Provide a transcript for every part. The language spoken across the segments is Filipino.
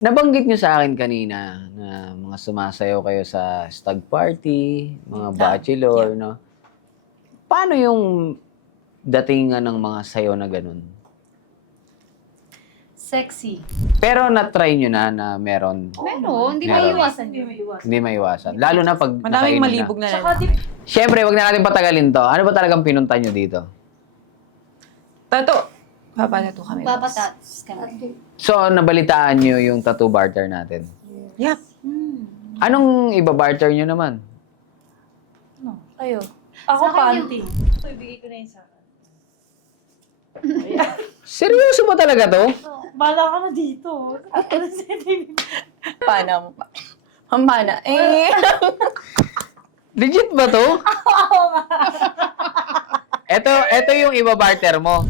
Nabanggit niyo sa akin kanina na mga sumasayaw kayo sa stag party, mga bachelor, 'no? Paano yung datingan ng mga sayaw na gano'n? Sexy. Pero na-try niyo na meron? Meron, hindi Meron. maiiwasan yun. Hindi maiwasan. Lalo na 'pag Madaming nakainom malibog na. na Tsaka lalaki. Siyempre, 'wag na natin patagalin 'to. Ano ba talagang pinunta niyo dito? Tato. Papatato kami. Papatats kami. So, nabalitaan niyo yung tattoo barter natin. Yep. Anong iba-barter niyo naman? No, kayo. Ako Sa akin panty. Ibigay ko na yun sa akin. Seryoso ba talaga 'to? Bala ka na dito. Paano? Pampana. Legit ba 'to? Ito yung iba-barter mo.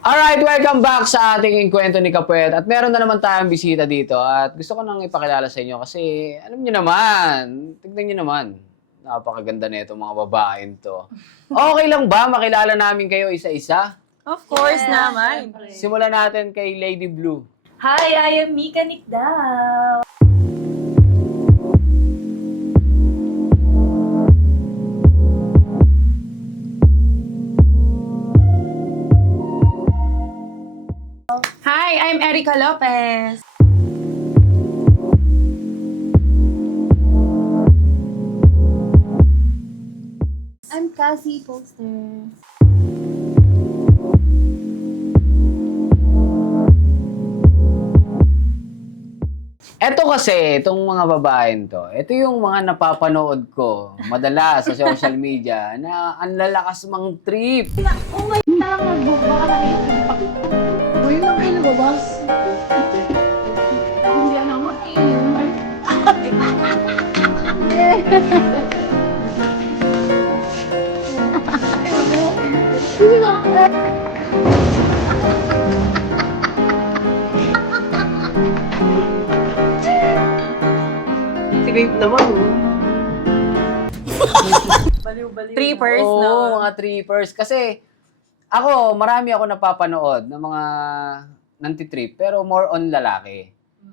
Alright, welcome back sa ating kwento ni Kapwet. At meron na naman tayong bisita dito. At gusto ko nang ipakilala sa inyo kasi alam niyo naman, tignan niyo naman. Napakaganda na itong mga babaeng to. Okay lang ba makilala namin kayo isa-isa? Of course Yes, naman. syempre. Simulan natin kay Lady Blue. Hi, I am Mika Nikdao. Hi, I'm Erica Lopez. I'm Cassie Poster. Eto kasi, itong mga babaeng to, ito yung mga napapanood ko madalas sa social media na ang lalakas mang trip. Sige naman, Baliw-baliw. Trippers, Oo, no? mga trippers. Kasi ako, marami ako napapanood ng mga nantitrip, pero more on lalaki.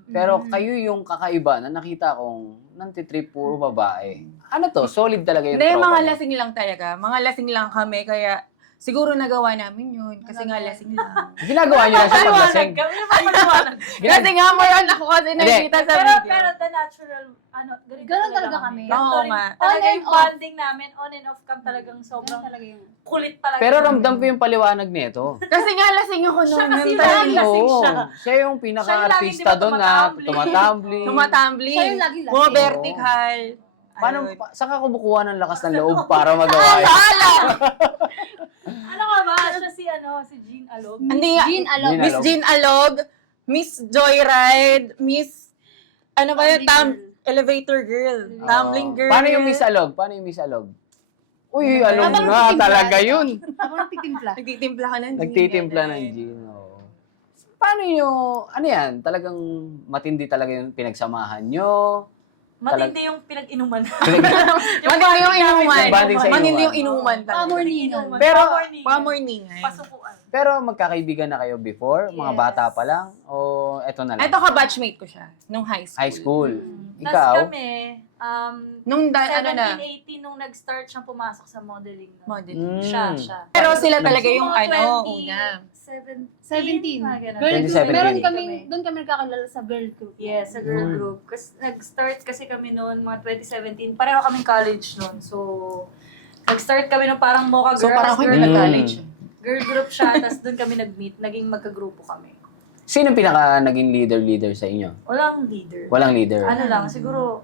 Pero kayo yung kakaiba na nakita kong nantitrip puro babae. Ano to? Solid talaga yung Hindi, tropa mga niyo. lasing lang talaga. Mga lasing lang kami, kaya siguro nagawa namin yun. Kasi nga lasing lang. Ginagawa niyo lang siya paglasing. Kami na papaliwanag. Kasi nga mo yun ako kasi Hindi. nakikita sa Pero, video. pero the natural, Ganun talaga kami. Oo nga. Talaga On and yung off. bonding namin, on and off cam talagang sobrang Talaga yung... kulit talaga. Pero ramdam ko yung paliwanag nito. Kasi nga lasing ako Siya noon. kasi Yung lagi talagang- lasing Oo. siya. Siya yung pinaka-artista Siya yung laging, di ba, doon na tumatambling. tumatambling. Siya Tumatambling. yung lagi lasing. Mga vertical. Paano, Ayun. saan ka kumukuha ng lakas ng loob para magawa yun? Ano ka ba? Siya si Jean Alog. Hindi nga. Jean Alog. Jean Miss Alog. Jean Alog, Miss Joyride, Miss, ano ba yun? Tumbling Elevator girl. Tumbling girl. Paano yung Miss Alog? Paano yung Miss Alog? Uy, Ano alog ba? nga Habang talaga nagtitimpla. yun. Habang nagtitimpla. Nagtitimpla ka ng gin. Nagtitimpla ng ganun. gin. Oo. Paano nyo, ano yan, talagang matindi talaga yung pinagsamahan nyo? Matindi yung pinag-inuman. Matindi yung inuman. Yung banding sa Matindi inuman. yung inuman talaga. Pamorningan. Pero, Pamorningan. Pasukuan. Pero magkakaibigan na kayo before? Mga Yes. bata pa lang? O eto na lang? Ito ka-batchmate ko siya. Nung high school. High school. Tapos Ikaw? kami, Nung ano 17, 18 na. nung nag-start siyang pumasok sa modeling. Model. Mm. Siya. Pero sila talaga So, yung mga una. 17. 17. mga ganun. Girl group. 2017. Meron doon kami nagkakilala sa girl group. Yes, sa girl Mm. group. Kasi nag-start kasi kami noon, mga 2017. Pareho kaming college noon. So, nag-start kami nung parang Mocha Girls. So parang ako girl, hindi nag-college. girl group siya, tapos doon kami nag-meet. Naging magka-grupo kami. Sino pinaka naging leader sa inyo? Walang leader. Walang leader. Ano lang, siguro,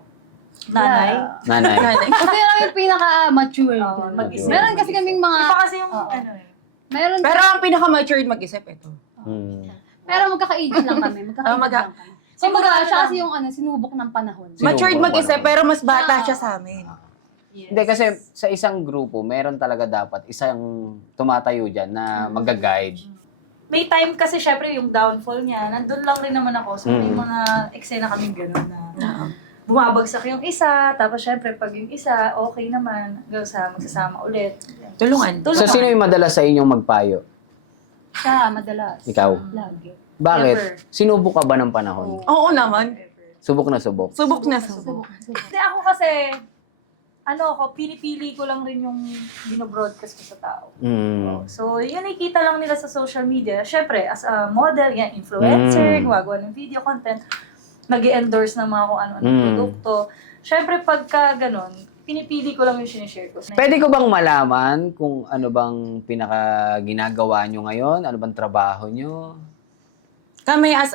nanay. Nanay. Nanay. Kasi lang yung pinaka-mature. Oo, mag-isip. Meron kasi kaming mga... Iba kasi yung, Oo. ano eh. Meron Pero ang pinaka-matured mag-isip ito. Hmm. Pero magkaka-age lang kami. Magkaka-age lang kami. So, Siguro siya lang. kasi yung sinubok ng panahon. Sinubok Matured ang mag-isip panahon. pero mas bata siya sa amin. Yes. Hindi, kasi sa isang grupo, meron talaga dapat isang tumatayo dyan na mag-guide. May time kasi syempre yung downfall niya, nandun lang rin naman ako. So may mga eksena kaming gano'n na bumabagsak yung isa, tapos syempre pag yung isa, okay naman, magsasama ulit. Tulungan. So, sino yung madalas sa inyong magpayo? Siya, madalas. Ikaw? Lagi. Bakit? Ever. Sinubok ka ba ng panahon? Oo naman. Ever. Subok na subok. Subok na subok. Kasi ako kasi, pinipili ko lang rin yung binobroadcast ko sa tao. Mm. So, yun nakikita lang nila sa social media. Siyempre, as a model, yan, influencer, gumagawa ng video content, nag-endorse ng mga kung ano-ano produkto. Siyempre, pagka ganun, pinipili ko lang yung sinishare ko. Pwede ko bang malaman kung ano bang pinaka ginagawa nyo ngayon? Ano bang trabaho nyo? Kami as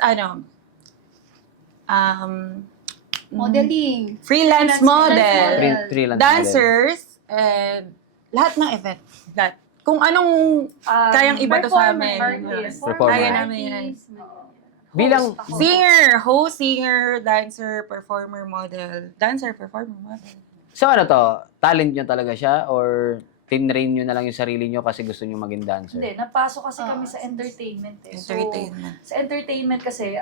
Modeling. freelance model, Freelance dancers, and lahat ng event. Lahat. Kung anong kayang iba to sa amin. Artist. Performer. Kaya namin yan. Bilang, Singer, dancer, performer, model. Dancer, performer, model. so ano to? Talent nyo talaga siya? Or tinrain nyo na lang yung sarili nyo kasi gusto nyo maging dancer? Hindi, napasok kasi kami sa entertainment eh. Entertainment. So, sa entertainment kasi,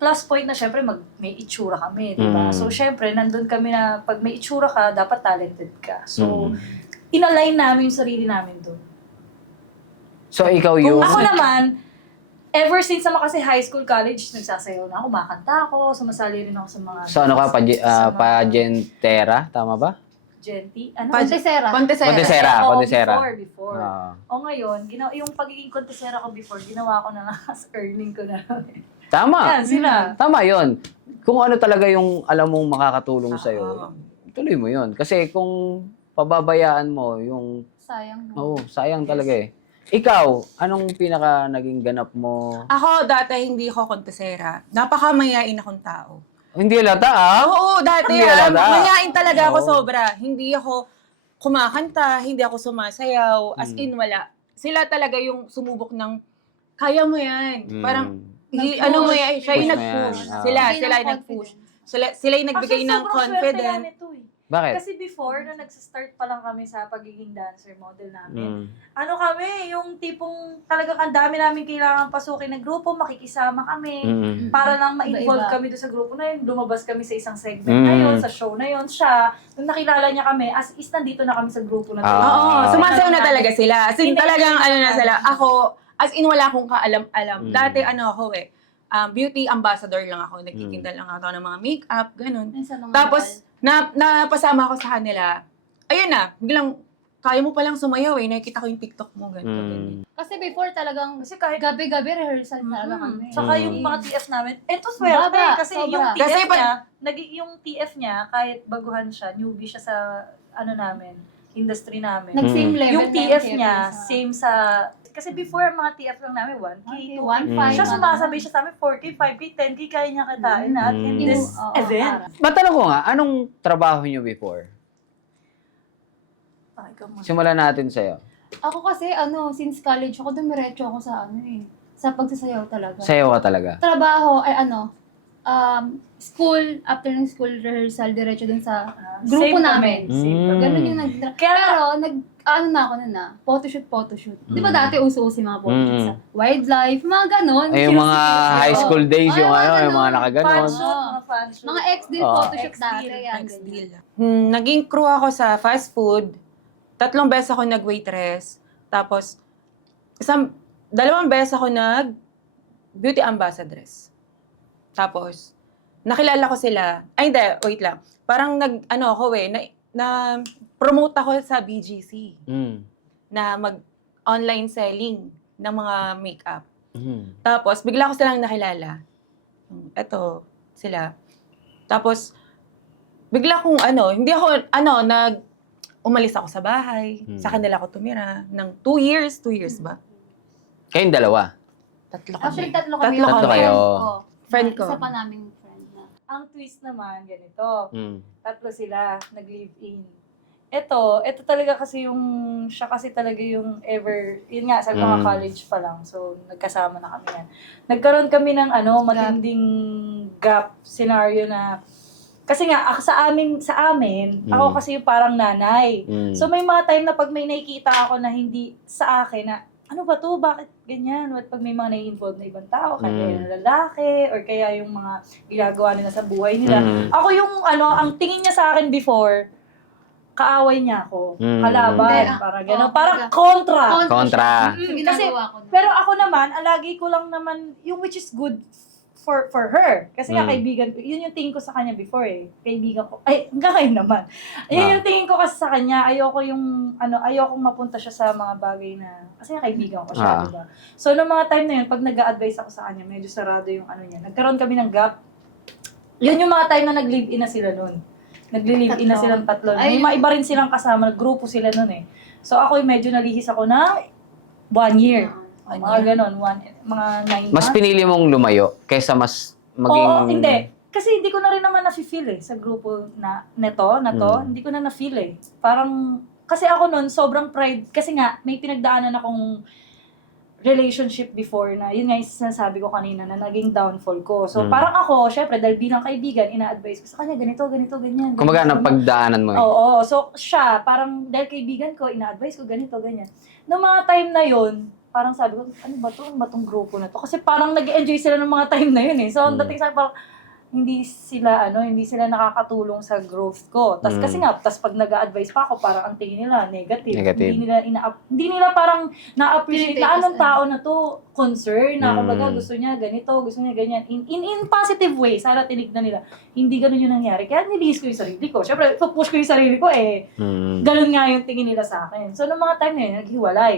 plus point na syempre may itsura kami, di ba? So, syempre, nandun kami na pag may itsura ka, dapat talented ka. So, inalign namin yung sarili namin doon. So ikaw yung... Ako naman, ever since naman kasi high school, college, nagsasayaw na ako, kumakanta ako, sumasali rin ako sa mga... So ano ka? Pagentera? Tama ba? Genti? Ano? Contesera. Contesera. Contesera. Before. Ah. O ngayon, yung pagiging contesera ko before, ginawa ko na lang as earning ko na. Tama. Yan, sila. Tama yon. Kung ano talaga yung alam mong makakatulong sa'yo, tuloy mo yon. Kasi kung pababayaan mo, yung... Sayang. Oo, sayang talaga eh. Ikaw, anong pinaka naging ganap mo? Ako, dati hindi ako kontesera. Napakamayain akong tao. Hindi halata ah. Oo, dati Hindi halata. mayain talaga ako Oo. sobra. Hindi ako kumakanta, hindi ako sumasayaw, as in wala. Sila talaga yung sumubok ng, kaya mo yan. Parang, Nag-push. ano mo yan, siya yung Push mo nag-push. yan. Ah. Sila Bigay ng yung nag-push. Sila yung nagbigay ng confidence. Bakit? Kasi before, nung nag-start pa lang kami sa pagiging dancer model namin, Mm. ano kami, yung tipong talagang ang dami namin kailangan pasukin na grupo, makikisama kami. Mm. Para lang ma-involve Iba-iba. kami doon sa grupo na yun, lumabas kami sa isang segment na yun, sa show na yun, siya, nung nakilala niya kami, as is nandito na kami sa grupo na to. Oo, sumasayaw na talaga sila. As in, Hindi, talagang hindi ano na namin. sila. Ako, as in, wala akong kaalam-alam. Dati, ako beauty ambassador lang ako. Nagtitinda lang ako ng mga makeup, ganun. Tapos, napasama ako sa kanila. Ayun na, biglang, kaya mo palang sumayaw eh. Nakikita ko yung TikTok mo, ganito. Kasi before talagang Kasi kahit gabi-gabi rehearsal talaga kami. Saka yung mga TF namin, eto swerte, Baba, kasi sobra. yung TF Kasi niya, yung TF niya, kahit baguhan siya, newbie siya sa, industry namin. Nag-same level Yung na TF yung niya, sa- same sa, kasi before mga TF lang namin, 1K, 2K. 1.5. Siya sumasabi siya sa amin, 4K, 5K, 10K, kaya niya kitain at in this Oo, event. Matanong ko nga, anong trabaho nyo before? Ay, ikaw muna. Simulan natin sa'yo. Ako kasi, since college ako, dumiretso ako sa sa pagsasayaw talaga. Sayaw ka talaga. Trabaho ay school, after ng school rehearsal, diretso dun sa grupo Same namin. kami, same Mm. kami. Ganun yung Pero, na ako nun photoshoot. Di ba dati uso-uso yung mga photoshoot sa wildlife, mga ganun. Ay, yung mga Sinusuot. high school days, yung Ay, yung mga Fan nakaganon. shoot, mga fan shoot. Mga ex-deal Oo. photoshoot Ex-deal, dati. Yan, Next ganyan. deal. Naging crew ako sa fast food. 3 beses ako nag-waitress. Tapos, 2 beses ako nag-beauty ambassadress. Tapos, nakilala ko sila. Ay, hindi. Wait lang. Parang na-promote ako sa BGC Mm. na mag-online selling ng mga makeup. Mm. Tapos, bigla ko silang nakilala. Eto, sila. Tapos, bigla kong hindi ako, umalis ako sa bahay. Sa kanila ako tumira. Ng 2 years. 2 years ba? Kayong dalawa? 3 Actually, kami. 3 kami. Tatlo Tatlo kayo. Friend ko. Isa pa naming friend na. Ang twist naman, ganito. Mm. 3 sila, nag-live-in. Ito talaga kasi siya kasi talaga yung yun nga, sabi ko nga college pa lang, so nagkasama na kami yan. Nagkaroon kami ng matinding gap scenario na, kasi nga, sa amin, ako kasi yung parang nanay. Mm. So may mga time na pag may nakikita ako na hindi sa akin na, ano ba to? Bakit ganyan? What pag may mga nai-involve na ibang tao, kaya yung lalaki, or kaya yung mga ginagawa nila sa buhay nila. Ako yung ang tingin niya sa akin before, kaaway niya ako. Mm. Kalaban, Hindi, parang gano'n. oh, Parang kumbaga, kontra. Kontra. Sa ginagawa ko na. Pero ako naman, ang lagi ko lang naman, yung which is good for her. Kasi nga kaibigan ko, yun yung tingin ko sa kanya before eh. Kaibigan ko, ay, hanggang ngayon naman. Yun yung tingin ko kasi sa kanya, ayokong mapunta siya sa mga bagay na, kasi nga kaibigan ko siya, diba? So, noong mga time na yun, pag nag-a-advise ako sa kanya, medyo sarado yung ano niya. Nagkaroon kami ng gap. Yun yung mga time na nag-live-in na sila nun. Nagli-live-in na silang tatlo. May mga iba rin silang kasama, grupo sila nun eh. So, ako medyo nalihis ako na 1 year. Mga ganon, mga 9 months. Mas pinili mong lumayo kaysa mas maging... Oo, hindi. Kasi hindi ko na rin naman na-feel eh, sa grupo na to, hindi ko na na-feel eh. Parang, kasi ako nun, sobrang pride, kasi nga, may pinagdaanan akong relationship before na, yun nga yung sinasabi ko kanina, na naging downfall ko. So, parang ako, syempre, dahil bilang kaibigan, ina-advise ko sa kanya, ganito, ganyan. Kumbaga, napagdaanan mo eh. Oo, so siya, parang dahil kaibigan ko, ina-advise ko, ganito, ganyan. Noong mga time na yun, parang sabi ko, ano ba to? Ano ba tong grupo na to? Kasi parang nag-enjoy sila ng mga time na yun eh. So, ang dating sa parang, hindi sila nakakatulong sa growth ko. Tas kasi nga, pag nag-a-advise pa ako, parang ang tingin nila negative. Hindi nila parang na-appreciate na anong tao na to concern na kumbaga gusto niya ganito, gusto niya ganyan. In positive way, sana tinignan nila. Hindi ganun yung nangyari. Kaya nilihis ko yung sarili ko. Syempre, push ko yung sarili ko eh. Ganun nga yung tingin nila sa akin. So, noong mga time na yun, naghiwalay.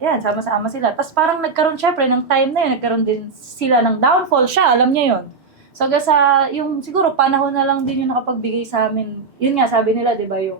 Yan, sama-sama sila. Tapos parang nagkaroon syempre ng time na yun, nagkaroon din sila ng downfall. Siya, alam niya yun. So, yung siguro panahon na lang din yung nakapagbigay sa amin. Yun nga, sabi nila, di ba, yung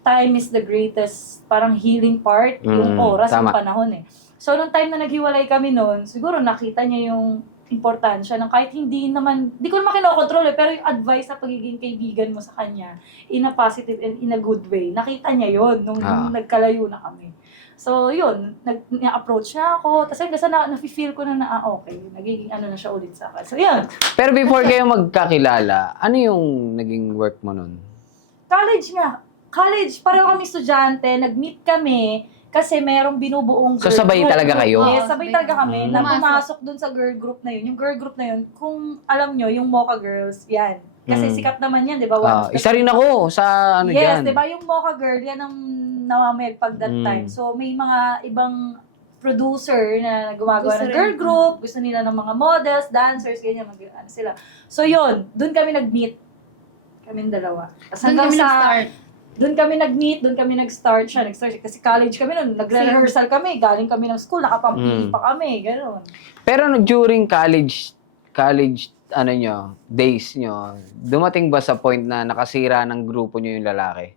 time is the greatest, parang healing part, yung oras, yung panahon eh. So, nung time na naghiwalay kami noon, siguro nakita niya yung importansya ng kahit hindi ko naman kinokontrol eh, pero yung advice sa pagiging kaibigan mo sa kanya, in a positive and in a good way, nakita niya yon nung nagkalayo na kami. So, yun, nag-approach na ako. Tapos hanggang sa na-feel ko na okay, nagiging ano na siya ulit sa akin. So, yun. Pero before kayo magkakilala, ano yung naging work mo nun? College nga. College, pareho kami estudyante, nag-meet kami kasi merong binubuong girl So, sabay group. talaga kayo? Yes, sabay talaga kami. Na Pumasok. pumasok dun sa girl group na yun. Yung girl group na yun, kung alam nyo, yung Mocha Girls, yan. Kasi sikat naman yan, di ba? Isa rin ako sa ano yes, dyan. di ba? Yung Mocha Girl, yan ang namamayagpag that time. So, may mga ibang producer na gumagawa ng girl group, gusto nila ng mga models, dancers, ganyan, ano sila. So, yun, dun kami nag-meet. Kaming dalawa. Doon kami nag-meet, doon kami nag-start siya. Kasi college kami noon, nagre-rehearsal kami, galing kami ng school, nakapampili pa kami, gano'n. Pero during college ano nyo, days nyo, dumating ba sa point na nakasira ng grupo nyo yung lalaki?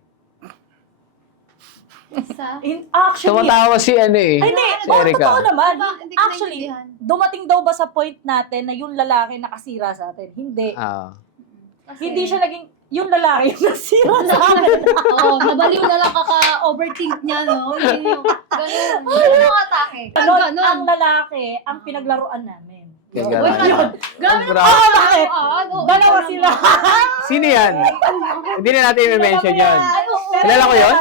Actually, Tumatawa si ano eh. ay, hindi, si Erica. totoo naman. Bakit hindi ko Actually, naintindihan? dumating daw ba sa point natin na yung lalaki nakasira sa atin? Hindi. Hindi siya naging, yung lalaki yung nasira sa atin. Oo, nabaliw na lang kaka-overthink niya, no? Hindi yung ganun. Ano yung atake? Ganon, ang lalaki, ang pinaglaruan namin. Kaya Yun. ganon. Yun. Grabe na Grabe. Bakit? Dalawa sila. Sino yan? Hindi na natin i-mention yun. Kilala ko yun?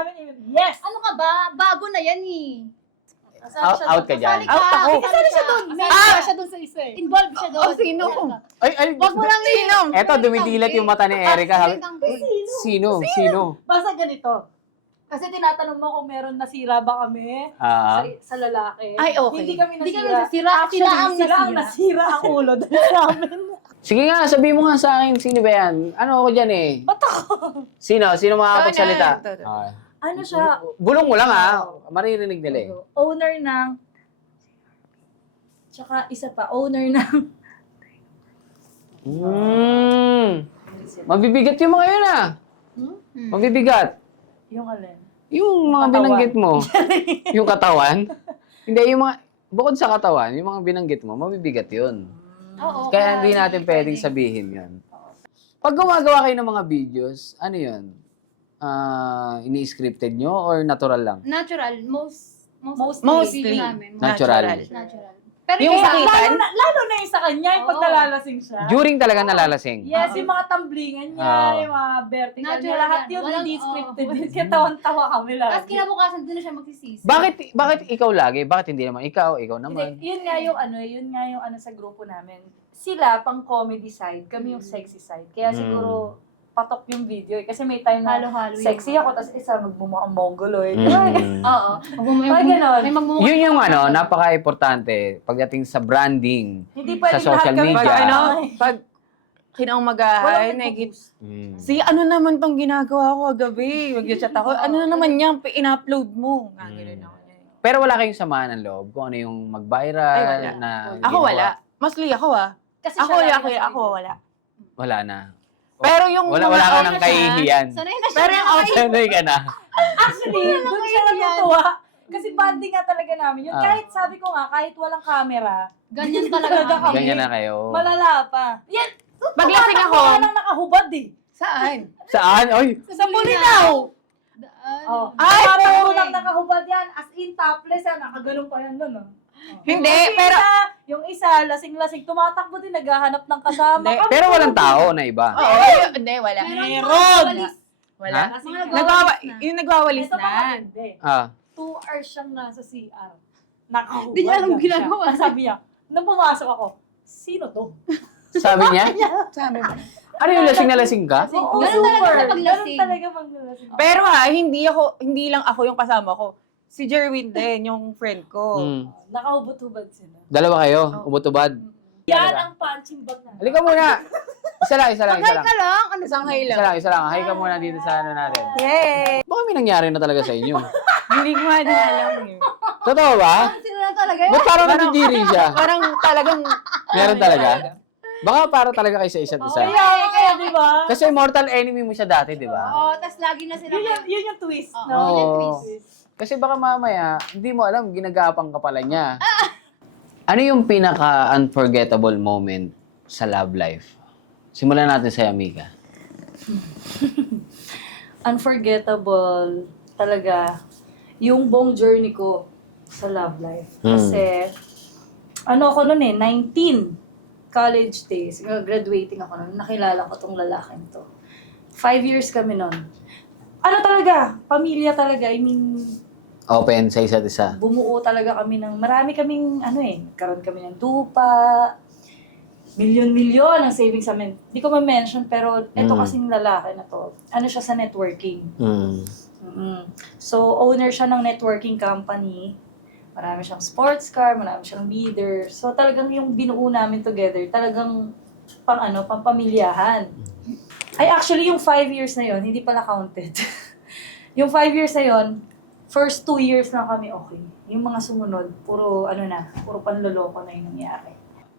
Yes. Ano ka ba? Bago na yan eh. Out ka dyan. Kasali ka. Out ako. Kasali siya doon. Siya doon sa isa eh. Involved siya doon. Sino? Ay, Wag mo lang eto, dumidilat yung mata ni Erica. Sino? Basta ganito. Kasi tinatanong mo kung meron nasira ba kami sa lalaki. Ay, okay. Hindi kami Hindi nasira. kami nasira. Actually, Sila ang nasira ang ulo dahil sa amin. Sige nga, sabi mo nga sa akin, sino ba yan? Ano ako dyan eh? Ba't ako? Sino makakapagsalita? Ito. Ano siya? Bulong mo lang ha. Maririnig nila eh. Owner ng... Tsaka isa pa, owner ng... Mabibigat yung mga yun ah. Mabibigat. Yung alin? Yung mga Katawan. binanggit mo. Yung katawan. Hindi, yung mga... Bukod sa katawan, yung mga binanggit mo, mabibigat yun. Oo. Kaya hindi natin pwedeng sabihin yun. Pag gumagawa kayo ng mga videos, ano yun? Ini-scripted nyo or natural lang? Natural. Mostly. namin. Natural. Natural. Pero Yung yung sakitan? Lalo na yung sa kanya, yung pag Oo. nalalasing siya. During talaga nalalasing. Yes, yung mga tamblingan niya, yung mga vertical niya, Natural lahat yan. yun Walang- hindi oo. scripted. Kaya tawan-tawa kami Tapos lagi. kinabukasan doon na siya magsisisi. Bakit ikaw lagi? Bakit hindi naman ikaw? Ikaw Hindi, naman. yun nga yung ano sa grupo namin. Sila pang comedy side, kami yung sexy side. Kaya siguro patok yung video eh. Kasi may time na Halo-halo. sexy ako, tapos isa magmumukhang mongoloid. Oo. Ay, ganon. May magmumukha. Yun yung napaka-importante pagdating sa branding. Hindi pwedeng social lahat kami media. Pag kinaumagahan, Walang nakikita, Mm. si ano naman tong ginagawa ko kagabi? Mag-chat ako, ano na naman yan, in-upload mo. Ganun ako. Pero wala kayong samahan ng loob kung ano yung mag-viral Ay, wala. na Ako ginawa? wala. Mostly ako Kasi Ako siya wala, lagi nasa wala. Wala na. Pero yung Wala mga ka out ng na siya, kahihiyan. Sanay na siya. Pero yung out, Sanay ka na. Actually, doon siya natutuwa. Kasi bonding nga talaga namin. Yung Ah. kahit sabi ko nga, kahit walang camera, Ganyan talaga Talaga kami. Ganyan na kayo. malala pa. Yan! paglasing ako, Tumatakbo ka lang nakahubad eh. saan? Saan? Oy! Sa Bulinaw! Oh. Ay, Tumatakbo okay. lang nakahubad yan. As in, topless yan. Nakagalong pa yan doon. Hindi, Kasi pero, yung isa, lasing-lasing, tumatakbo din, naghahanap ng kasama. Hindi, Kami Pero walang tulog. tao na iba. hindi, wala. Meron! Wala. Ha? Lasing Mga yan. nagwawalis na. Yung nagwawalis Ito pa na. hindi. 2 hours siyang nasa CR. Nakahubad Di niya alam lang ginagawa. siya. Sabi niya, nung pumasok ako, sino to? Sabi niya? Sabi mo. Ano yung lasing na lasing ka? Oo, Ganun talaga super. sa paglasing. Ganun talaga maglasing. Pero hindi lang ako yung kasama ko. Si Jerwin din, yung friend ko. Mm. Nakahubad-hubad sila. Dalawa kayo? Ubot-ubad? Yan ang punching bag na. Halika muna! Isa lang. Magay ka lang. Ano Isang hay Isa lang. lang. Hi ka muna dito sa ano natin. Yay! Baka may nangyari na talaga sa inyo. Hindi ko nga din alam eh. Totoo ba? Sila na talaga yun. Ba't parang nagigiri siya? Parang talagang... Meron talaga? Baka para talaga kayo sa isa't isa. Kaya, di ba? Kasi mortal enemy mo siya dati, di ba? Oo, tas lagi na sila. Yun yung twist. Oo, No? yun yung Oo. twist. Kasi baka mamaya, hindi mo alam, ginagapang ka pala niya. Ano yung pinaka-unforgettable moment sa love life? Simulan natin sa Mika. Unforgettable talaga yung buong journey ko sa love life. Kasi, ano ako nun 19 college days, graduating ako nun, nakilala ko tong lalaking to. 5 years kami nun. Ano talaga, pamilya talaga, I mean, Open sa isa't isa. bumuo talaga kami ng, marami kaming, karoon kami ng lupa, milyon-milyon ang savings namin. Hindi ko ma-mention, pero eto kasing lalaki na to, ano siya sa networking. Mm. So, owner siya ng networking company. Marami siyang sports car, marami siyang leader. So, talagang yung binuo namin together, talagang pampamilyahan. Ay, actually, yung 5 years na yon hindi pala counted. Yung 5 years na yon first 2 years na kami okay. Yung mga sumunod, puro panloloko na yung nangyari.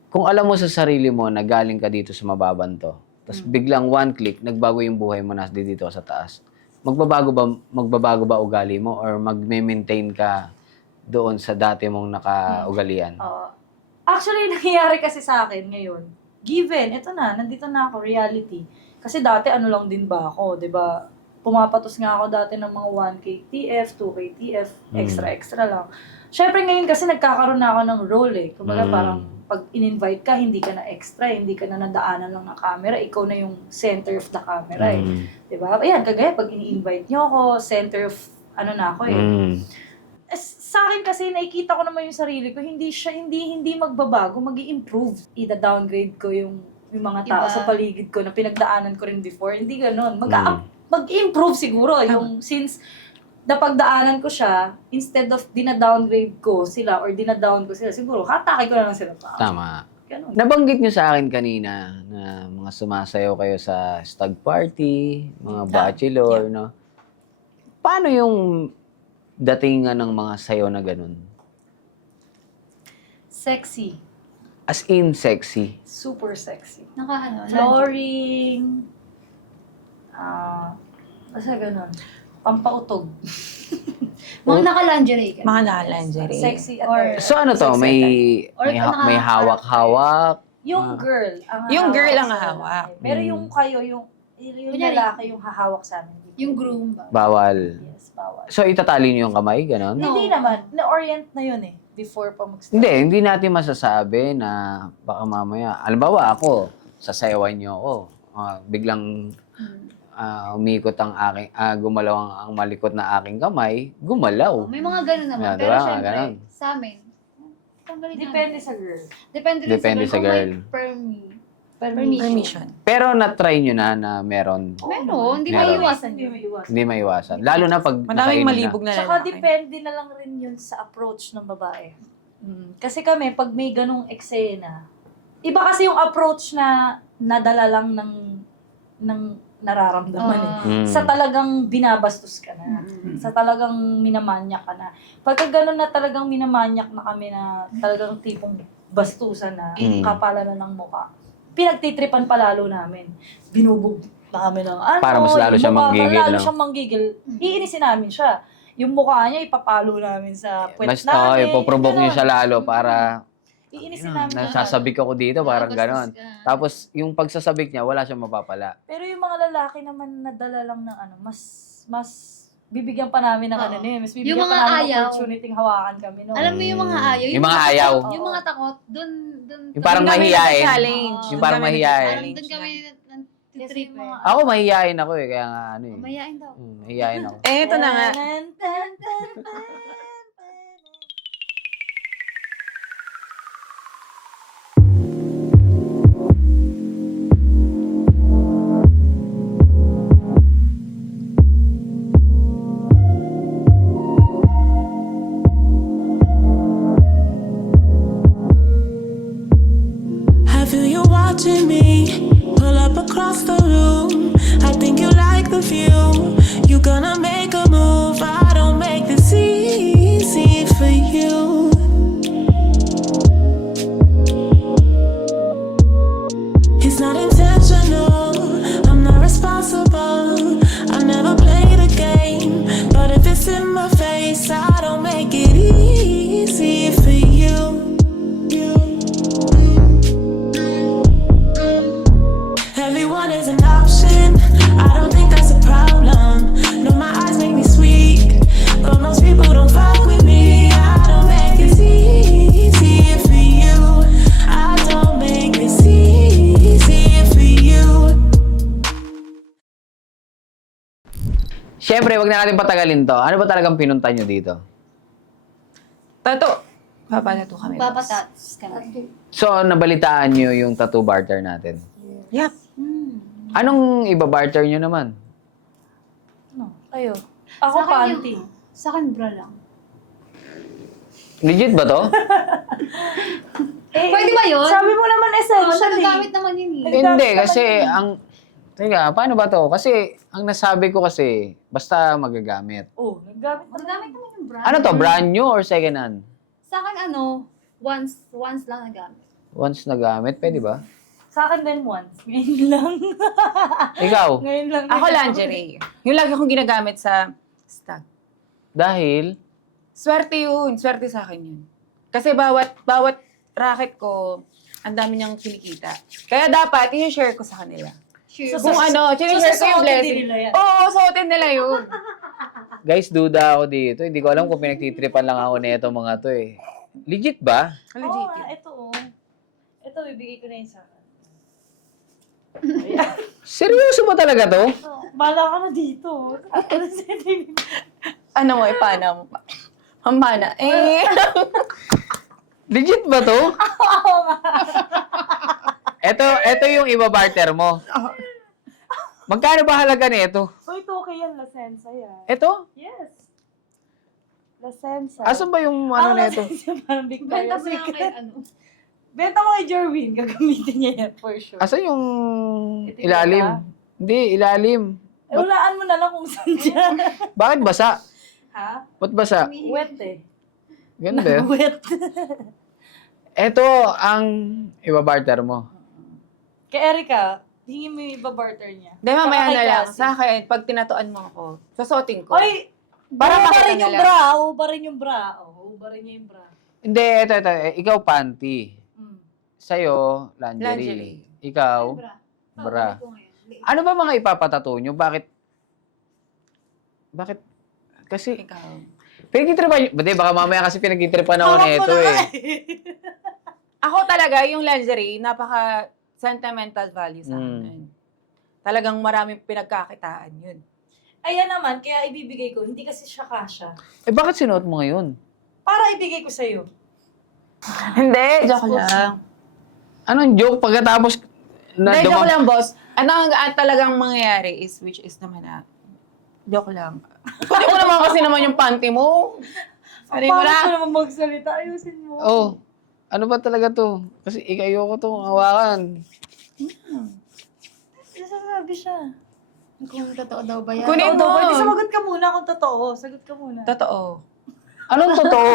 Kung alam mo sa sarili mo na galing ka dito sa mababanto, tapos biglang one click, nagbago yung buhay mo na dito sa taas, magbabago ba ugali mo or magme-maintain ka doon sa dati mong nakaugalian? Actually, nangyayari kasi sa akin ngayon, given, ito na, nandito na ako, reality. Kasi dati ano lang din ba ako, di ba? Pumapatos nga ako dati ng mga 1K TF, 2K TF, extra lang. Siyempre ngayon kasi nagkakaroon na ako ng role eh. Kumbaga parang pag in-invite ka, hindi ka na extra, hindi ka na nadaanan lang ng camera, ikaw na yung center of the camera eh. Diba? Ayan, kagaya pag ini-invite nyo ako, center of na ako eh. Sa akin kasi nakikita ko naman yung sarili ko, hindi magbabago, magi-improve. Ida-downgrade ko yung mga tao Iba. sa paligid ko na pinagdaanan ko rin before. Hindi ganoon. Mag-improve siguro yung since napagdaanan ko siya, instead of dina-downgrade ko sila or dina-down ko sila, siguro hatake ko na lang sila pa. Tama. Ganun. Nabanggit nyo sa akin kanina na mga sumasayaw kayo sa stag party, mga bachelor, no? Paano yung datingan ng mga sayaw na ganun? Sexy. As in, sexy. Super sexy. Nakaano. Flooring. Basta ganun. Pampautog. Mga naka-lingerie ka. Mga naka-lingerie. Sexy at Or- So ano to, Sexy may hawak-hawak? Yung girl ang Yung girl ang sa hahawak. lalaki. Pero yung kayo, yung Kunyari, lalaki yung hahawak sa amin. Yung groom ba? Bawal. Yes, bawal. So itatali niyo yung kamay, ganon? No. Hindi naman. Na-orient na yun eh. Before pa mag-start. Hindi natin masasabi na baka mamaya, alimbawa ako, sasayawan niyo ako. Biglang umikot ang aking, gumalaw ang malikot na aking kamay, gumalaw. May mga ganun naman. Yeah, Pero diba? syempre, Ganun. sa amin, tanggalin namin. Depende sa girl. Depende rin Depende sa Kung girl. may per me, Permission. Pero na-try nyo na meron. Meron, hindi Meron. maiiwasan Hindi yun. maiiwasan. Hindi maiwasan. Lalo na pag Madaming nakainom malibog na Tsaka lalaki. depende na lang rin yun sa approach ng babae. Kasi kami, pag may ganong eksena, iba kasi yung approach na nadala lang ng nararamdaman eh. Mm. Sa talagang binabastos ka na. Sa talagang minamanyak ka na. Pagka ganun na talagang minamanyak na kami na talagang tipong bastusan na, Mm. kapala na ng mukha, pinagtitripan pa lalo namin. Binubog na kami ng ano, Para mas lalo yung siya mukha, manggigil, lalo no? siyang manggigil. Iinisin namin siya. Yung mukha niya, ipapalo namin sa puwet Mas, namin. ipoprovoke nyo Ganun. siya lalo para Iinisin namin. nasasabik ako dito, parang Nakakastos ganon. ka. Tapos, yung pagsasabik niya, wala siyang mapapala. Pero yung mga lalaki naman nadala lang ng ano, mas bibigyan pa namin ng Oo. ano eh. Mas Yung bibigyan mga pa namin ng ayaw. opportunity hawakan kami. No? Alam mo yung mga ayaw. Yung mga ayaw. Yung mga takot, dun. Yung parang Doon kami mahihiyain. nag-challenge. Yung parang mahihiyain. Doon kami nag-trip eh. Ako, mahihiyain ako eh. Kaya nga, ano eh. Mayayain daw. Mahihiyain ako. Eh, ito na nga. Tan, tan, tan, tan. I feel you watching me pull up across the room. I think you like the view. You gonna make a move. I don't make this easy for you. It's not intentional. I'm not responsible. I never play the game. But if it's in my face, I don't make it easy for you. Everyone is an option. I don't think that's a problem. No, my eyes make me sweet, but most people don't fuck with me. I don't make this easy for you. I don't make this easy for you. Siyempre, wag na natin patagalin to. Ano ba talagang pinunta nyo dito? Tato. Papalato kami. Papatats ka na. So, nabalitaan nyo yung tattoo barter natin. Yep. Anong iba-barter nyo naman? No, kayo. Ako Sa akin panty. Sa akin, bra lang. Legit ba to? Pwede ba yun? Sabi mo naman Oo, essentially. nagagamit naman yun eh. Hindi, kasi ang... Teka, paano ba to? Kasi, ang nasabi ko kasi, basta magagamit. Oh, naggamit mo. Magamit naman yung bra. Ano to? Brand new or second hand? Sa akin once lang nagamit. Once nagamit, pwede ba? Sa akin din once. Ngayon lang. Ikaw? Ngayon lang. Ako lingerie. Yung lagi kong ginagamit sa stag. Dahil, Swerte yun. Swerte sa akin yun. Kasi bawat racket ko, ang dami niyang kinikita. Kaya dapat, i-share ko sa kanila. Sure. Kung ano, share ko yung susuotin blessing. din nila yan. Oo, suotin nila yun. guys, duda ako dito. Hindi ko alam kung pinagtitripan lang ako nito mga to eh. Legit ba? Oo, Legit. ito oh. Ito, bibigay ko na yun sa akin. Seryoso ba talaga to? Bala ka na dito. Ano mo, ipana mo pa. Pampana. Eh. Legit ba to? Ito yung iba-barter mo. Magkano ba halaga nito? Uy, ito okay yan. Lasensa yan. Ito? Yes. Lasensa. Asan ba yung ano nito? Lasensa parang Victoria Benta mo lang kay Secret. ano. Benta mo kay Jerwin. Gagamitin niya yan for sure. Asan yung Ito yung ilalim? iba. Hindi, ilalim. Eh, ulaan mo na lang kung saan dyan. Bakit basa? Ha? Ba't basa? Wet eh. Ganda. Wet. Ito ang iba-barter mo. Kay Erica, hingin mo yung iba-barter niya. Dahil mamaya Tsaka na kay lang. Cassie. Sa akin, pag tinatuan mo ako, susuotin ko. Oy! Para Para makita rin yung nila. bra. Uba rin yung bra. Uba rin niya yung bra. Hindi, ito. Ikaw panty. Mm. Sa'yo, lingerie. Lingerie. Ikaw, Bra. bra. Ko ngayon. Ano ba mga ipapatato nyo? Bakit? Kasi, Ikaw. pinagtitripan nyo. Baka mamaya kasi pinagtitripan ako Hawak mo nito na eh. nga Ako talaga, yung lingerie, napaka-sentimental value sa akin. Mm. Talagang maraming pinagkakitaan yun. Ayan naman, kaya ibibigay ko. Hindi kasi siya kasha. Eh bakit sinuot mo ngayon? Para ibigay ko sa'yo. Hindi, joke lang. Anong joke? Pagkatapos, Hindi, joke lang, boss. Ang talagang mangyayari is, which is naman joke lang. Pwede mo naman kasi naman yung panty mo. Pwede mo Paano na. ka naman magsalita? Ayusin mo. Oh, ano ba talaga to? Kasi ayoko to hawakan. Sasabi siya. Kung totoo daw ba yan? Kunin mo. Pwede sumagot ka muna kung totoo. Sagot ka muna. Totoo. Anong totoo?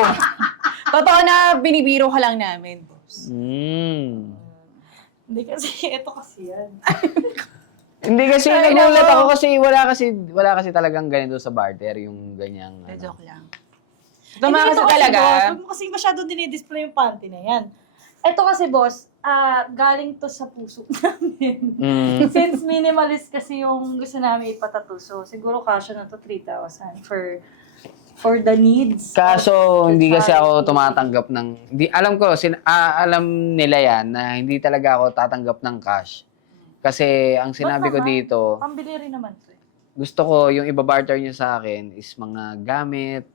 Totoo na binibiro ka lang namin, boss. Hindi kasi, ito kasi yan. Hindi kasi Ay, nagulat nako. ako kasi wala kasi talagang ganito sa barter, yung ganyang Joke lang. Hindi, Tumakas ito kasi, talaga. boss, huwag mo kasi masyado dinidisplay yung panty na yan. Ito kasi, boss, galing to sa puso namin. Since minimalist kasi yung gusto namin ipatato, so siguro kasya na to 3,000 for the needs. Kaso of hindi kasi ako society. tumatanggap ng hindi alam ko alam nila yan na hindi talaga ako tatanggap ng cash. Kasi ang sinabi ko naman? dito, Pambili rin naman to. gusto ko yung ibabarter niyo sa akin is mga gamit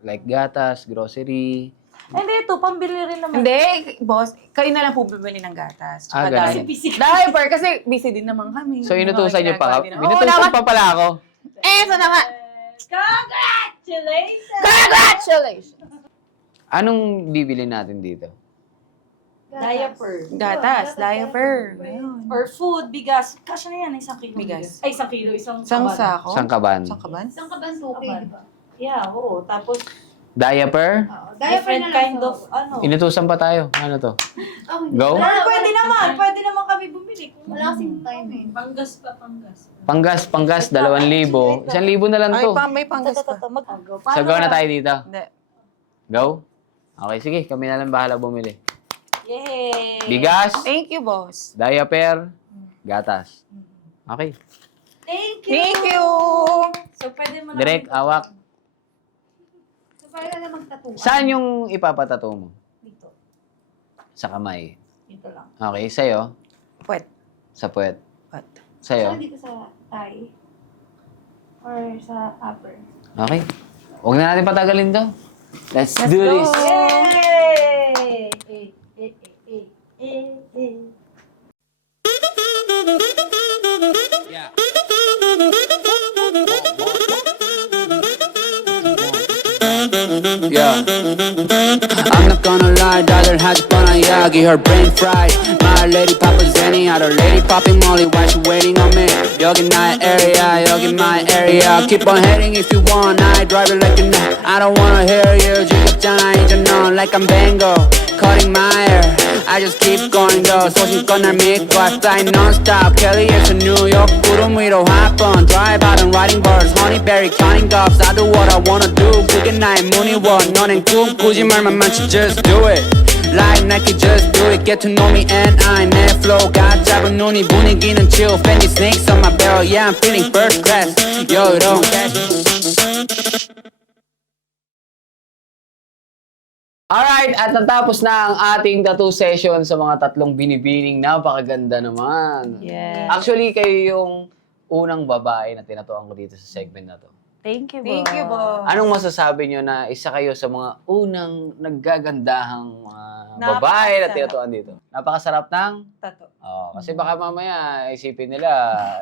like gatas, grocery. Hindi, ito, pambili rin naman. Hindi, boss, kayo na lang po bibili ng gatas. Ah, Tsaka ganun. Kasi busy ka. diaper, kasi busy din naman kami. So Yung inutusan mga niyo pa. ginagawa din. Oo, Binutusan naman. pa pala ako. So na nga. Congratulations! Congratulations! Anong bibili natin dito? Diaper. Gatas, diaper. Ayun. Or food, bigas. Kasya na yan, 1 kilo. Bigas. Ay, 1 kilo, isang Isang kaban. sako. Sangkaban. Sangkaban? Isang kaban suki, di ba? Yeah, oo. Tapos, Diaper? Oo. different kind of, ano. Inutusan pa tayo. Ano to? Oh, Go? Pwede naman kami bumili. Wala kasing time eh. Panggas pa, panggas. Panggas, 2,000. 1,000 na lang Ay, to. may panggas pa. So, go na tayo dito. Hindi. Go? Okay, sige. Kami na lang bahala bumili. Yay! Bigas, Thank you, boss. diaper, gatas. Okay. Thank you! Thank you! So, pwede mo na. Direct, awak. So, parang na magtatuan. Saan yung ipapatato mo? Dito. Sa kamay. Dito lang. Okay, sa'yo? Puwet. Sa puwet. Puwet. Sa'yo? Saan dito sa thigh? Or sa upper? Okay. Huwag na natin patagalin to. Let's do go. this. Yay! Yeah. I'm not gonna lie, daughter has fun on Yagi, her brain fried. My lady Papa Zenny, other lady popping Molly, why she waiting on me? Yogi my area, yogi my area. Keep on heading if you want, I drive it like a night. I don't wanna hear you, 지겹잖아 이제 넌 like I'm Bango, cutting my hair. I just keep going though, 소식껏 날 믿고 I fly non-stop, Kelly에서 New York 구름 위로 hop on, drive out and riding birds, honeyberry counting gobs. I do what I wanna do, 그게 나의 문의원. 너넨 꿈꾸지 말만 많지, just do it. Like Nike, just do it. Get to know me and I 내 flow가 짧은 눈이 분위기는 chill. Fendi snakes on my barrel, yeah I'm feeling first class. Yo, don't catch me. Alright, at natapos na ang ating tattoo session sa mga tatlong binibining. Napakaganda naman. Yeah. Actually, kayo yung unang babae na tinatuan ko dito sa segment na to. Thank you, Thank you, boss. Anong masasabi nyo na isa kayo sa mga unang naggagandahang mga babae na Napakasarap. tinatuan dito? Napakasarap ng? Tato. Oh, kasi baka mamaya isipin nila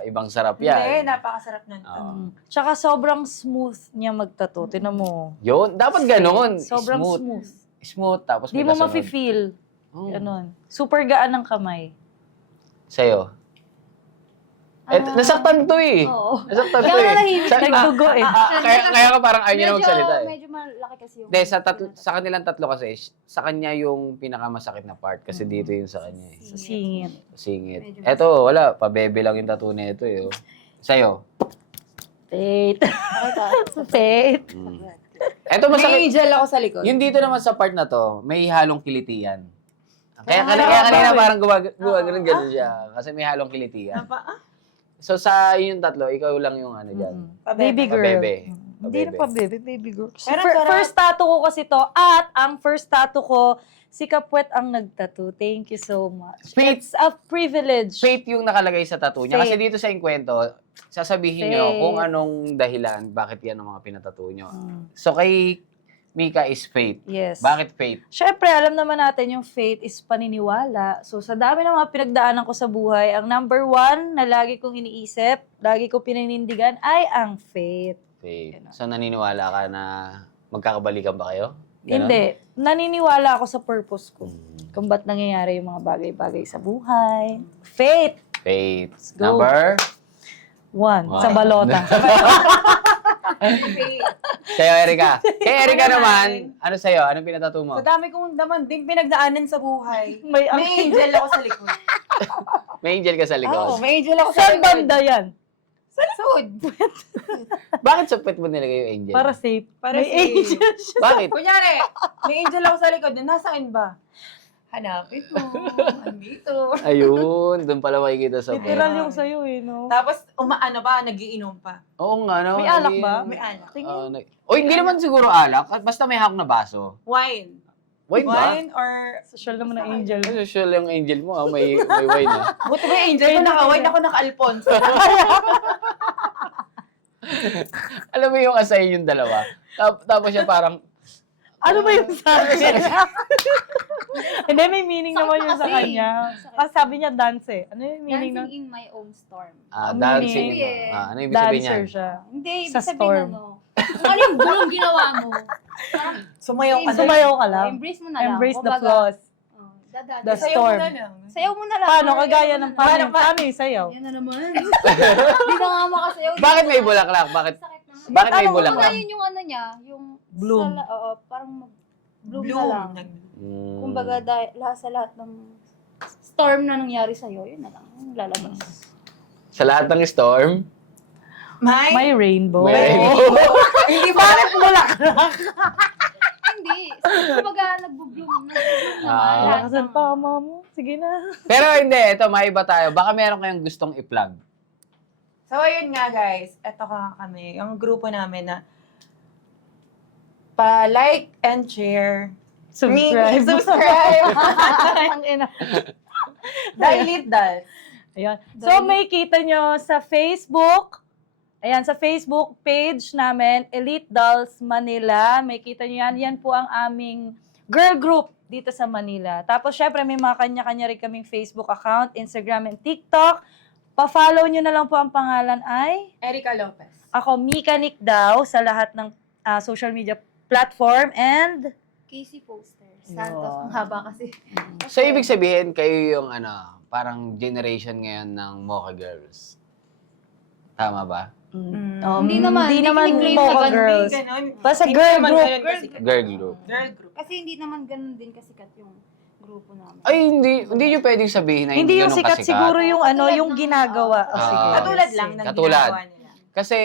ibang sarap Hindi, yan. napakasarap nun. Oo. Tsaka sobrang smooth niya magtato. Tinan mo. Yun, dapat ganun. Sobrang smooth. Smooth, tapos Di may mo kasunod. mafe-feel. Oh. Ganun. Super gaan ng kamay. Sa'yo? Nasaktan to eh. Oo. Nasaktan to Kaya eh. malahimik, nagdugo eh. Kaya ka parang ayaw niya na magsalita eh. Medyo malaki kasi yung... Hindi, sa kanilang tatlo kasi, sa kanya yung pinakamasakit na part kasi dito yung sa kanya eh. Singit. Singit. Medyo Eto, wala. Pabebe lang yung tattoo na ito eh. Oh. Sa'yo. Fate. Fate. Eto May masakit. angel ako sa likod. Yung dito naman sa part na to, may halong kilitian. Kaya Ah, kanina bakit? parang ganun siya. Kasi may halong kilitian. So sa inyong tatlo, ikaw lang yung ano dyan. Baby girl. Pabebe. Hindi na pa baby girl. Pero sarap. First tattoo ko kasi to. At ang first tattoo ko, si Kapwet ang nagtattoo. Thank you so much. Faith. It's a privilege. Fate yung nakalagay sa tattoo niya. Kasi Fate. dito sa kwento, sasabihin Fate. nyo kung anong dahilan, bakit yan ang mga pinatattoo nyo. Mm. So kay Mika is faith. Yes. Bakit faith? Siyempre, alam naman natin yung faith is paniniwala. So, sa dami ng mga pinagdaanan ko sa buhay, ang number one na lagi kong iniisip, lagi ko pininindigan, ay ang faith. Faith. Ganon. So, naniniwala ka na magkakabalikan ba kayo? Ganon? Hindi. Naniniwala ako sa purpose ko. Mm. Kung ba't nangyayari yung mga bagay-bagay sa buhay. Faith. Faith. Go. Number? One. One. Sa balota. Sa'yo, Erika. Kay Erika naman, ano sa'yo? Anong pinatato mo? Sa dami kong naman din pinagdaanan sa buhay. May May angel ako sa likod. May angel ka sa Oo, likod. may angel ako sa Saan likod. banda yan? Sa likod. Bakit sa pet mo nilagay yung angel? Para safe. Para May safe. angel siya. Bakit? Kunyari, may angel ako sa likod. Nasaan ba? Hanapin mo. Andito. Ayun, doon pala makikita sa Literal pet. yung sa'yo eh, no? Tapos, umaano ba? Nagiinom pa. Oo nga, no? May alak Ayun. ba? May alak. Tingin. Oy, hindi naman siguro alak. Basta may hawak na baso. Wine. Wine ba? Wine or... Social naman ng angel. Ay, social yung angel mo, ah. May wine, ah. Buti ba yung angel? Kung naka-wine ako, naka-Alfonso. Alam mo yung assign yung dalawa. Tapos siya parang, Ano ba yung sa akin? Hindi, may meaning Sakit naman na yung sa kasi. kanya. Sakit. Kasi sabi niya dance eh. Ano yung meaning Dancing nun? in my own storm. dancing. meaning? Ano ibig sabihin Dancer yan? siya. Hindi, Sa ibig sabihin storm. ano. Kung ano yung gulong ginawa mo. Parang, Sumayaw ka na. Sumayaw ka lang. embrace mo na lang. Embrace the Kumbaga, flaws. dadaan. The Sayaw storm. mo na lang. Sayaw mo na lang. Paano? Sayaw Kagaya mo ng na lang. paano yung sayaw? Yan na naman. Hindi na nga makasayaw. Bakit may bulaklak? Bakit? Sakit na nga. Bakit may Ano, bulaklak? Una yun yung ano niya, yung... Bloom. Oo, parang bloom na Bloom. lang. Kumbaga, dahil sa lahat ng storm na nangyari sa'yo, yun na lang, yung lalabas. Sa lahat ng storm, May rainbow. May rainbow. Hindi ba? Hindi. Kumbaga, nagbo-bloom naman. Ah. lahat Lakasan ng- pa, mo. Sige na. pero hindi, ito, maiba tayo. Baka meron kayong gustong i-plug. So, ayun nga guys. Ito kami. Yung grupo namin na pa-like and share. Subscribe. Subscribe. Ang ina. Dahil dal. Ayan. So, may kita nyo sa Facebook. Ayan, sa Facebook page namin, Elite Dolls Manila. May kita nyo yan. Yan po ang aming girl group dito sa Manila. Tapos, syempre, may mga kanya-kanya rin kaming Facebook account, Instagram, and TikTok. Pa-follow nyo na lang po ang pangalan ay Erica Lopez. ako, Mika Nick daw, sa lahat ng social media platform. And Casey Poster. Santos. Yun. Ang haba kasi. So, ibig sabihin, kayo yung parang generation ngayon ng Mocha Girls. Tama ba? Hindi naman, Hindi hindi naman kiniklaim Mocha na ganun. Girls. Ganon. Basta Hindi girl naman group. ganun kasikat. Girl group. Girl group. Kasi hindi naman ganun din kasikat yung grupo namin. Ay, hindi nyo pwedeng sabihin na Hindi yung ganun sikat, kasikat. siguro yung Katulad yung ng- ginagawa. Ah. Sige. Katulad lang ng Katulad. ginagawa nila. Kasi,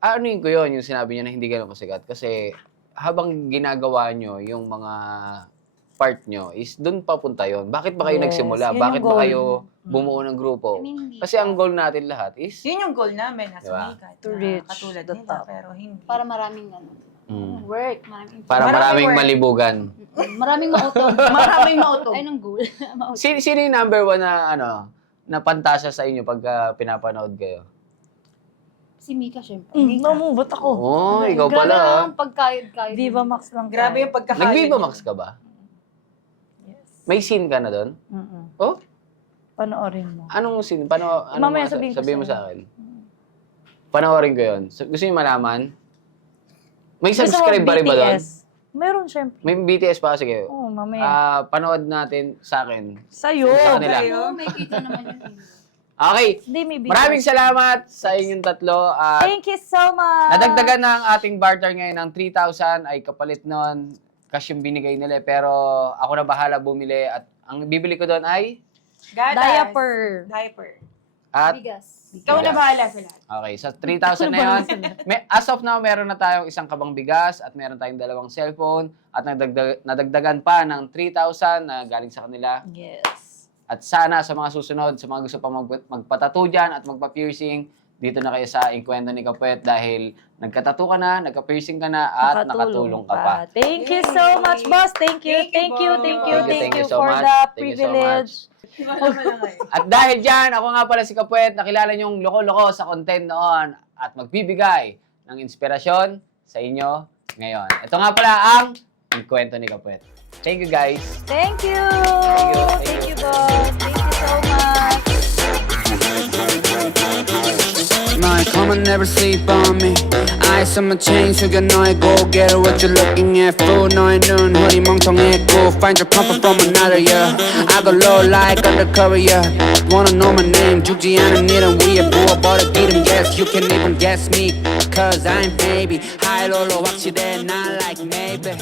ano yun ko yun, yung sinabi niya na hindi ganun kasikat. Kasi, habang ginagawa nyo yung mga part nyo, is dun papunta yon. Bakit ba kayo Yes, nagsimula? yun Bakit yung ba goal. kayo bumuo ng grupo? I mean, hindi. Kasi ang goal natin lahat is, Yun yung goal namin, na Diba? sumikat. To na reach katulad the nila, top. pero hindi. Para maraming ganun. Work. Maraming para Maraming maraming work. malibugan. Maraming mautog. Maraming mautog. Ayun ang goal. Mautog. Sino yung number one na, na pantasya sa inyo pag pinapanood kayo? Si Mika, syempre. Namubot ako. Oh, ikaw Grabe pala. lang pagkayod-kayod. Viva Max lang. Grabe yung pagkakayod. Nag-Viva Max ka ba? Yes. May scene ka na doon? Mm-mm. Oh? Panoorin mo. Anong scene? Mamaya sabihin ko sabihin mo sa'yo. sa akin. Panoorin ko yun. Gusto niyo malaman? May Gusto mo subscribe ba rin ba doon? BTS? Meron, syempre. May BTS pa kasi kayo. Oo, mamaya. Panood natin sa akin. Sa'yo. sa kanila. Oo, may kita naman yun. Okay. Hindi, may BTS. Maraming salamat sa inyong tatlo. At Thank you so much. nadagdagan na ang ating barter ngayon ng 3,000 ay kapalit nun. Cash yung binigay nila. Pero ako na bahala bumili. At ang bibili ko doon ay Gatas. Diaper. at Bigas. Ikaw na bahala sa lahat. okay, sa 3,000 na yun, as of now, meron na tayong isang kabang bigas at meron tayong dalawang cellphone at nadagdagan pa ng 3,000 na galing sa kanila. Yes. At sana sa mga susunod, sa mga gusto pa magpatattoo dyan at magpa-piercing, dito na kayo sa Inkwento ni Kapwet dahil nagkatattoo ka na, nagka-piercing ka na at nakatulong ka pa. Thank you so much, boss. Thank you, Thank you, thank boss. you, Thank you, thank thank you you so for much. the Thank you so privilege. At dahil dyan, ako nga pala si Kapwet, nakilala niyong loko-loko sa content noon at magbibigay ng inspirasyon sa inyo ngayon. Ito nga pala ang kwento ni Kapwet. Thank you, guys. Thank you! you. Thank you, boss. Thank you so much. My come on, never sleep on me. Eyes on my chain, 숙여 너의 고개를 what you looking at fool 너의 눈 허리 멍청했고 find your comfort from another yeah I go low like undercover yeah wanna know my name 죽지 않은 일은 위에 부어버려 기름 yes you can even guess me cause I'm baby high low 확실해 not like maybe